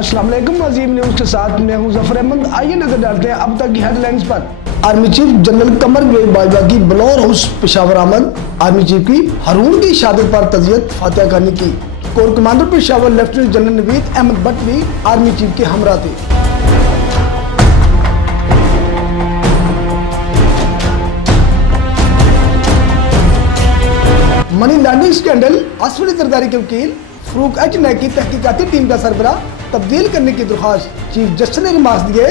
अस्सलाम वालेकुम, अजीम न्यूज के साथ मैं हूं जफर अहमद। आइए नजर डालते हैं अब तक की हेडलाइंस पर। आर्मी चीफ जनरल कमर बाजवा की बलौर हाउस पेशावर आमद। आर्मी चीफ की हारून की शहादत पर तजियत फातिहा खानी की। Core commander Peshawar lieutenant general Naveed Ahmad Bhatt भी आर्मी चीफ के हमरा थे। मनी लॉन्ड्रिंग स्कैंडल असफली जरदारी के वकील फरूक एच नैक की तहकीकाती टीम का सरबराह तब्दील करने की दरख्वास्त। चीफ जस्टिस ने रिमार्क्स दिए,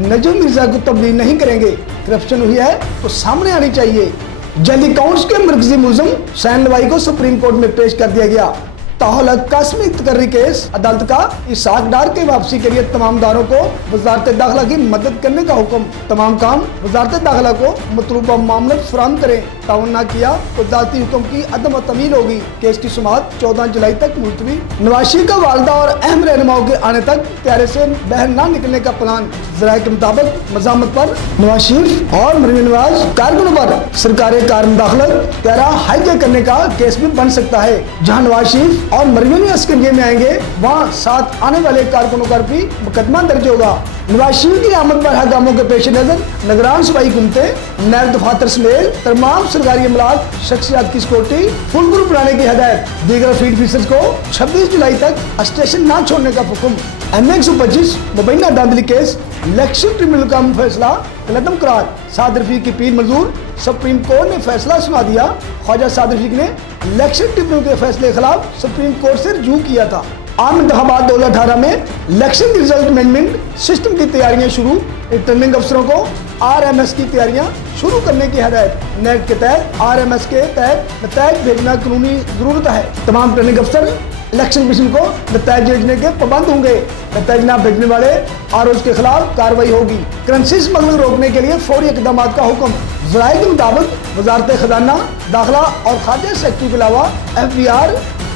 नजम मिर्जा को तब्दील नहीं करेंगे, करप्शन हुई है तो सामने आनी चाहिए। जैली अकाउंट्स के मरकजी मुलजम सैन लवाई को सुप्रीम कोर्ट में पेश कर दिया गया। ताहल कासमी तकर्री केस अदालत का इसाक डार के वापसी के लिए तमाम दारों को वजारत दाखिला की मदद करने का हुक्म। तमाम काम वजारत दाखिला को मतलूबा मामला फराहम करें, ताउन न किया तो अदालती हुक्म की अदम तमील होगी। केस की सुमात 14 जुलाई तक मुलतवी। नवाज शरीफ का वालदा और अहम रहनुमाओं के आने तक त्यारे से बहर न निकलने का प्लान। जराये के मुताबिक मजामत पर नवाज शरीफ और मरीम नवाज कारकुनों पर सरकारी कार मुदाखलत त्यारा हाईजैक करने का केस भी बन सकता है। जहाँ नवाज शरीफ और मरीम अस्करिये में आएंगे, वहाँ साथ आने वाले कारकुनों पर भी मुकदमा दर्ज होगा। नवाज शरीफ की आमद पर हंगामों के पेश नजर निगरान सूबाई हुकूमतें नैब दफातर समेत तमाम सरकारी अमलाक शख्सियात की सिक्योरिटी फुल ग्रुप बनाने की हदायत। दीगर फील्ड ऑफिसर्स को 26 जुलाई तक स्टेशन न छोड़ने का हुक्म। MA-125 मुबैना धांधली केस इलेक्शन ट्रिब्यूनल का फैसला कलदम करार। साद रफीक की अपील मंजूर। सुप्रीम कोर्ट ने फैसला सुना दिया। ख्वाजा साद रफीक ने इलेक्शन ट्रिब्यूनल के फैसले के खिलाफ सुप्रीम कोर्ट से रुजू किया था। आम इंतखाबात 2018 में इलेक्शन रिजल्ट मैनेजमेंट सिस्टम की तैयारियां शुरू। रिटर्निंग अफसरों को RMS की तैयारियां शुरू करने की हदायत। नेट के तहत RMS के तहत नतायज भेजना कानूनी जरूरत है। तमाम रिटर्निंग अफसर इलेक्शन कमीशन को नतायज भेजने के पाबंद होंगे। नतायज न भेजने वाले ROs के खिलाफ कार्रवाई होगी। करेंसी स्मगलिंग रोकने के लिए फौरी इकदाम का हुक्म। जराये के मुताबिक वजारत खजाना, दाखिला और खाद्य सेक्रेटरी के अलावा FBR,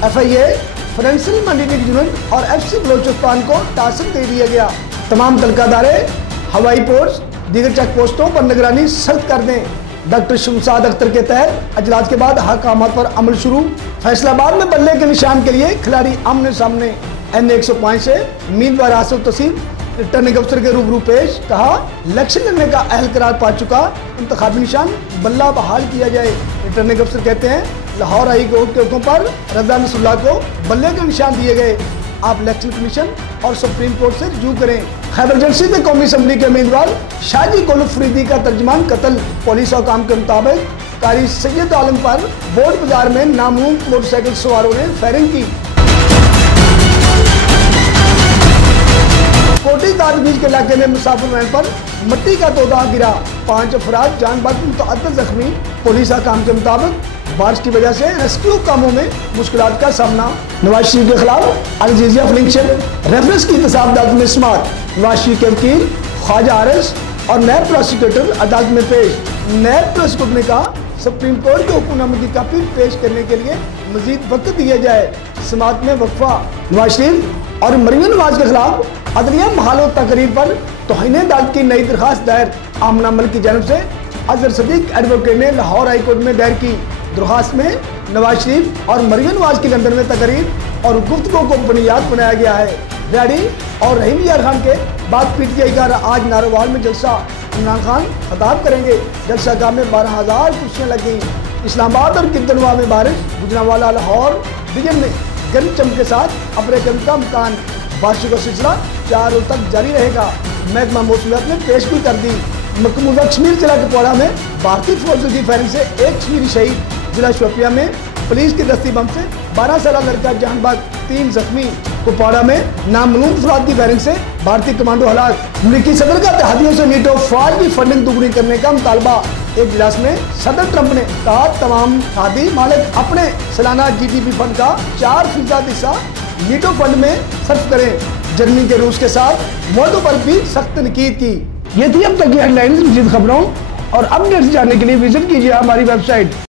FIA, financial monitoring unit और FC बलोचिस्तान को टास्क दे दिया गया। तमाम तलकादारे, हवाई पोर्ट्स, दीगर चेक पोस्टों पर निगरानी सख्त कर दें। डॉक्टर शमशाद अख्तर के तहत अजलास के बाद हकामात पर अमल शुरू। फैसलाबाद में बल्ले के निशान के लिए खिलाड़ी आमने सामने। NA-105 से उम्मीदवार आसिफ तसीम रिटर्निंग अफसर के रूबरू पेश। कहा, इलेक्शन लड़ने का अहल करार पा चुका, इंतखाबी निशान बल्ला बहाल किया जाए। रिटर्निंग अफसर कहते हैं, लाहौर हाई कोर्ट के हुक्म पर रजा नसरुल्लाह को बल्ले के निशान दिए गए। आप इलेक्शन कमीशन और सुप्रीम कोर्ट से रुजू करें। खैबर एजेंसी के कौमी असम्बली के उम्मीदवार शाजी गोल फरीदी का तर्जमान कत्ल। पुलिस और काम के मुताबिक कारी सैयद आलम पर बोर्ड बाजार में नामूम मोटरसाइकिल सवारों ने फायरिंग की। कोटी दारबीज के इलाके में मुसाफिर वैन पर मिट्टी का तोदा गिरा। 5 अफराद जान बच मुतअद्दिद जख्मी। पुलिस काम के मुताबिक बारिश की वजह से रेस्क्यू कामों में मुश्किलात का सामना। नवाज शरीफ के खिलाफ अल-जज़ीरा फ्लिंक्शन रेफरेंस की इंतसाब अदालत में समाअत। नवाज शरीफ के वकील ख्वाजा आरस और नैब प्रोसिक्यूटर अदालत में पेश। नैब प्रोसिक्यूटर ने कहा, सुप्रीम कोर्ट के हुक्मनामे की कापी पेश करने के लिए मजीद वक्त दिया जाए। समाअत में वक्फा। नवाज शरीफ और मरीम नवाज के खिलाफ अदलिया महालो तकरीर पर तौहीन अदालत की नई दरखास्त दायर। आमना मलिक की जानब से अजहर सदीक एडवोकेट ने लाहौर हाई कोर्ट में दायर की। दरखास्त में नवाज शरीफ और मरीम नवाज की लंदन में तकरीर और गुफ्तगू को बुनियाद बनाया गया है। रेडी और रहीम यार खान के बाद PTI का आज नारोवाल में जलसा। इमरान खान खिताब करेंगे। जलसा गाह में 12,000 कुर्सियाँ लग गई। इस्लामाबाद और किरदनवा में बारिश। गुजरांवाला लाहौर डिवीजन में गर्म चमक के साथ अबरे गर्म का इम्कान। बारिश का सिलसिला 4 रोज तक जारी रहेगा। महकमा मौसमियात ने पेश भी कर दी। मकबूजा कश्मीर जिला कुपवाड़ा में भारतीय फौज की फायरिंग से 1 कश्मीरी शहीद। जिला शोपिया में पुलिस की दस्ती बम से 12 साल लड़का जान बच, 3 जख्मी। कुपवाड़ा में नामालूम अफराद की फायरिंग से भारतीय कमांडो हलाक। अमरीकी सदर का इत्तेहादियों से नीटो फौज की फंडिंग दुगनी करने का मुतालबा। एक इजलास में सदर ट्रंप ने कहा, तमाम खादी मालिक अपने सालाना GDP फंड का 4% हिस्सा नीटो फंड में सर्फ करें। जर्मनी के रूस के साथ मुआहदों पर भी सख्त तनकीद की। ये थी अब तक की हेडलाइंस। मज़ीद खबरों और अपडेट्स जानने के लिए विजिट कीजिए हमारी वेबसाइट